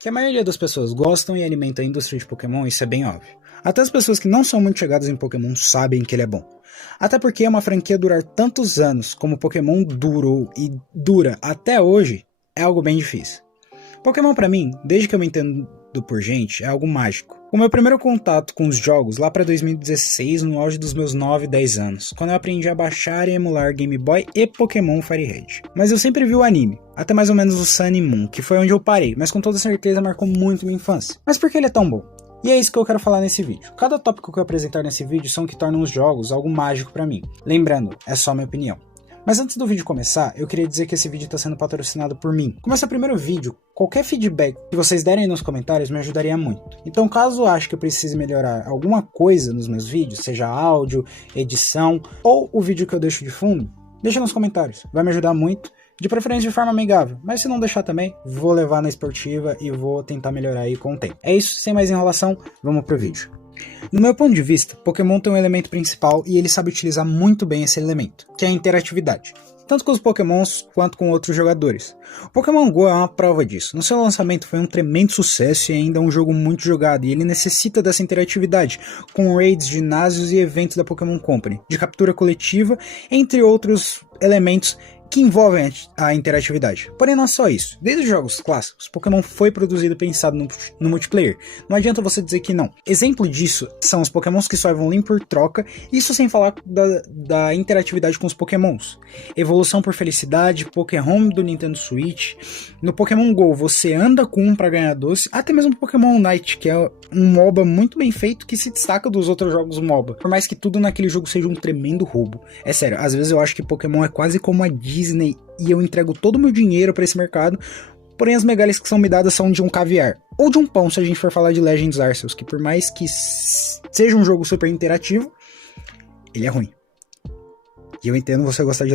Que a maioria das pessoas gostam e alimenta a indústria de Pokémon, isso é bem óbvio. Até as pessoas que não são muito chegadas em Pokémon sabem que ele é bom. Até porque uma franquia durar tantos anos como Pokémon durou e dura até hoje é algo bem difícil. Pokémon pra mim, desde que eu me entendo por gente, é algo mágico. O meu primeiro contato com os jogos lá pra 2016, no auge dos meus 9, 10 anos, quando eu aprendi a baixar e emular Game Boy e Pokémon Fire Red. Mas eu sempre vi o anime, até mais ou menos o Sun e Moon, que foi onde eu parei, mas com toda certeza marcou muito minha infância. Mas por que ele é tão bom? E é isso que eu quero falar nesse vídeo. Cada tópico que eu apresentar nesse vídeo são que tornam os jogos algo mágico pra mim. Lembrando, é só minha opinião. Mas antes do vídeo começar, eu queria dizer que esse vídeo está sendo patrocinado por mim. Como esse é o primeiro vídeo, qualquer feedback que vocês derem aí nos comentários me ajudaria muito. Então caso ache que eu precise melhorar alguma coisa nos meus vídeos, seja áudio, edição ou o vídeo que eu deixo de fundo, deixa nos comentários, vai me ajudar muito. De preferência de forma amigável, mas se não deixar também, vou levar na esportiva e vou tentar melhorar aí com o tempo. É isso, sem mais enrolação, vamos pro vídeo. No meu ponto de vista, Pokémon tem um elemento principal e ele sabe utilizar muito bem esse elemento, que é a interatividade, tanto com os Pokémons quanto com outros jogadores. O Pokémon GO é uma prova disso. No seu lançamento foi um tremendo sucesso e ainda é um jogo muito jogado, e ele necessita dessa interatividade, com raids, ginásios e eventos da Pokémon Company, de captura coletiva, entre outros elementos que envolvem a interatividade. Porém, não é só isso. Desde os jogos clássicos, Pokémon foi produzido e pensado no multiplayer. Não adianta você dizer que não. Exemplo disso são os Pokémons que só evoluem por troca, isso sem falar da interatividade com os Pokémons. Evolução por felicidade, Pokémon do Nintendo Switch. No Pokémon GO você anda com um para ganhar doce, até mesmo o Pokémon Unite, que é um MOBA muito bem feito que se destaca dos outros jogos MOBA. Por mais que tudo naquele jogo seja um tremendo roubo. É sério, às vezes eu acho que Pokémon é quase como a Disney e eu entrego todo o meu dinheiro para esse mercado, porém as migalhas que são me dadas são de um caviar, ou de um pão se a gente for falar de Legends Arceus, que por mais que seja um jogo super interativo, ele é ruim. E eu entendo você gostar de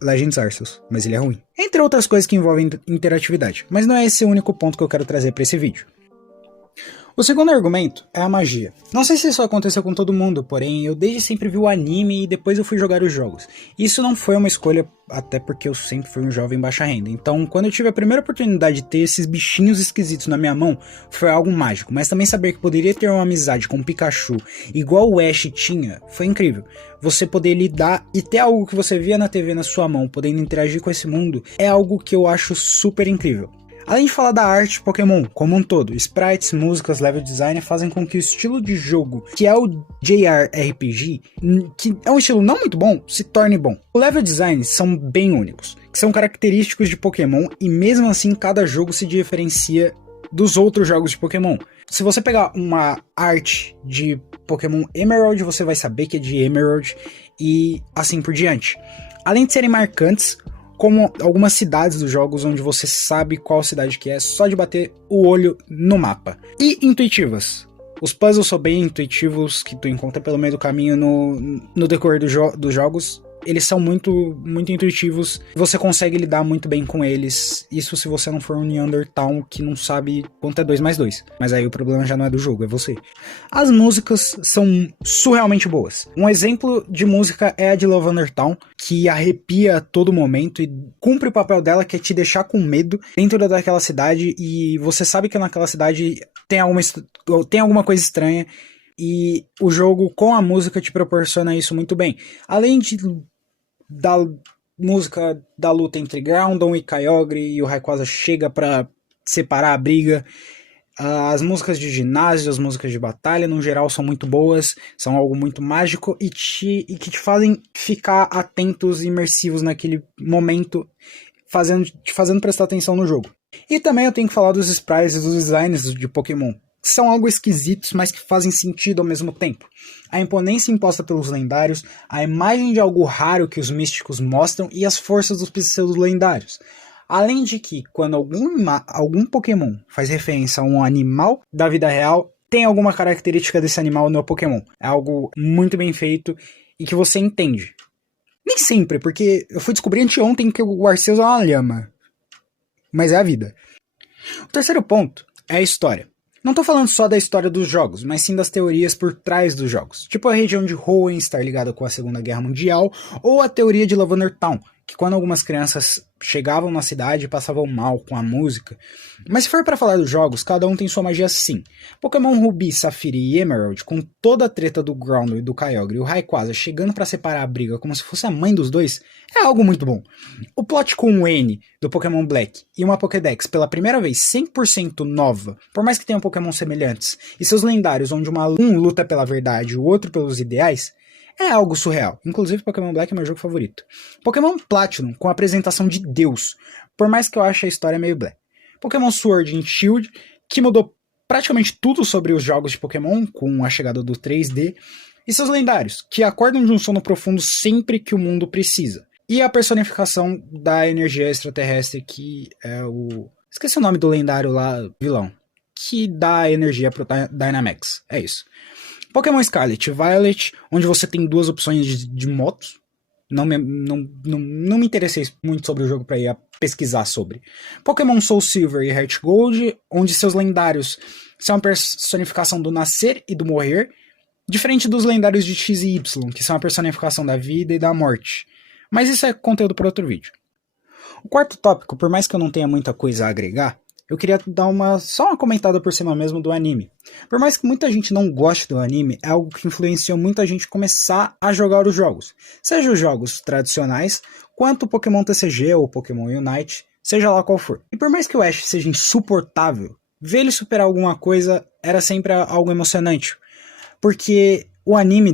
Legends Arceus, mas ele é ruim. Entre outras coisas que envolvem interatividade, mas não é esse o único ponto que eu quero trazer para esse vídeo. O segundo argumento é a magia. Não sei se isso aconteceu com todo mundo, porém eu desde sempre vi o anime e depois eu fui jogar os jogos. Isso não foi uma escolha, até porque eu sempre fui um jovem baixa renda. Então quando eu tive a primeira oportunidade de ter esses bichinhos esquisitos na minha mão, foi algo mágico. Mas também saber que poderia ter uma amizade com o Pikachu, igual o Ash tinha, foi incrível. Você poder lidar e ter algo que você via na TV na sua mão, podendo interagir com esse mundo, é algo que eu acho super incrível. Além de falar da arte de Pokémon como um todo, sprites, músicas, level design fazem com que o estilo de jogo, que é o JRPG, que é um estilo não muito bom, se torne bom. O level design são bem únicos, que são característicos de Pokémon e mesmo assim cada jogo se diferencia dos outros jogos de Pokémon. Se você pegar uma arte de Pokémon Emerald, você vai saber que é de Emerald e assim por diante. Além de serem marcantes, como algumas cidades dos jogos onde você sabe qual cidade que é só de bater o olho no mapa. E intuitivas. Os puzzles são bem intuitivos, que tu encontra pelo meio do caminho no decorrer dos jogos. Eles são muito intuitivos, você consegue lidar muito bem com eles. Isso se você não for um Neanderthal que não sabe quanto é 2 mais 2. Mas aí o problema já não é do jogo, é você. As músicas são surrealmente boas. Um exemplo de música é a de Lavender Town, que arrepia a todo momento e cumpre o papel dela, que é te deixar com medo dentro daquela cidade. E você sabe que naquela cidade tem alguma coisa estranha. E o jogo com a música te proporciona isso muito bem. Além da música da luta entre Groudon e Kyogre, e o Rayquaza chega pra separar a briga. As músicas de ginásio, as músicas de batalha, no geral, são muito boas, são algo muito mágico e que te fazem ficar atentos e imersivos naquele momento, te fazendo prestar atenção no jogo. E também eu tenho que falar dos sprites e dos designs de Pokémon. São algo esquisitos, mas que fazem sentido ao mesmo tempo. A imponência imposta pelos lendários, a imagem de algo raro que os místicos mostram e as forças dos pseudos lendários. Além de que, quando algum Pokémon faz referência a um animal da vida real, tem alguma característica desse animal no Pokémon. É algo muito bem feito e que você entende. Nem sempre, porque eu fui descobrir anteontem que o Arceus é uma lhama. Mas é a vida. O terceiro ponto é a história. Não tô falando só da história dos jogos, mas sim das teorias por trás dos jogos. Tipo a região de Hoenn estar ligada com a Segunda Guerra Mundial, ou a teoria de Lavender Town, que quando algumas crianças chegavam na cidade e passavam mal com a música. Mas se for pra falar dos jogos, cada um tem sua magia sim. Pokémon Ruby, Safira e Emerald, com toda a treta do Groundle e do Kyogre e o Rayquaza chegando pra separar a briga como se fosse a mãe dos dois, é algo muito bom. O plot com o N do Pokémon Black e uma Pokédex pela primeira vez 100% nova, por mais que tenham Pokémon semelhantes, e seus lendários onde um luta pela verdade e o outro pelos ideais, é algo surreal. Inclusive, Pokémon Black é meu jogo favorito. Pokémon Platinum, com a apresentação de Deus, por mais que eu ache a história meio blé. Pokémon Sword and Shield, que mudou praticamente tudo sobre os jogos de Pokémon, com a chegada do 3D. E seus lendários, que acordam de um sono profundo sempre que o mundo precisa. E a personificação da energia extraterrestre, que é o... Esqueci o nome do lendário lá, vilão. Que dá energia pro Dynamax. É isso. Pokémon Scarlet e Violet, onde você tem duas opções de motos. Não me interessei muito sobre o jogo para ir a pesquisar sobre. Pokémon Soul Silver e Heart Gold, onde seus lendários são a personificação do nascer e do morrer, diferente dos lendários de X e Y, que são a personificação da vida e da morte. Mas isso é conteúdo para outro vídeo. O quarto tópico, por mais que eu não tenha muita coisa a agregar, eu queria dar só uma comentada por cima mesmo do anime. Por mais que muita gente não goste do anime, é algo que influenciou muita gente começar a jogar os jogos. Seja os jogos tradicionais, quanto o Pokémon TCG ou Pokémon Unite, seja lá qual for. E por mais que o Ash seja insuportável, ver ele superar alguma coisa era sempre algo emocionante. Porque o anime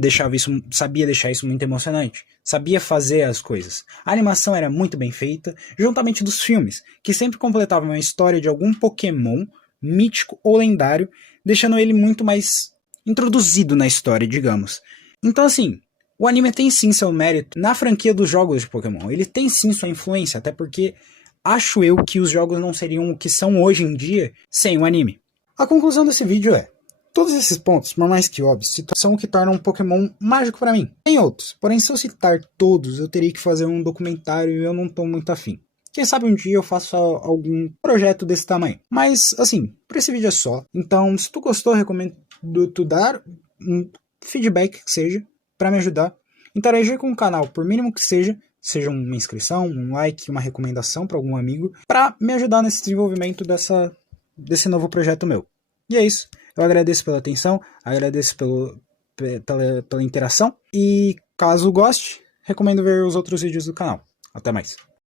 sabia deixar isso muito emocionante. Sabia fazer as coisas. A animação era muito bem feita, juntamente dos filmes, que sempre completavam a história de algum Pokémon mítico ou lendário, deixando ele muito mais introduzido na história, digamos. Então assim, o anime tem sim seu mérito na franquia dos jogos de Pokémon. Ele tem sim sua influência, até porque acho eu que os jogos não seriam o que são hoje em dia sem o anime. A conclusão desse vídeo é: todos esses pontos, por mais que óbvios, são o que tornam um Pokémon mágico pra mim. Tem outros, porém se eu citar todos, eu teria que fazer um documentário e eu não tô muito afim. Quem sabe um dia eu faço algum projeto desse tamanho. Mas, assim, por esse vídeo é só. Então, se tu gostou, recomendo tu dar um feedback que seja, pra me ajudar. Interagir com o canal, por mínimo que seja uma inscrição, um like, uma recomendação pra algum amigo, pra me ajudar nesse desenvolvimento desse novo projeto meu. E é isso. Eu agradeço pela atenção, agradeço pela interação e caso goste, recomendo ver os outros vídeos do canal. Até mais.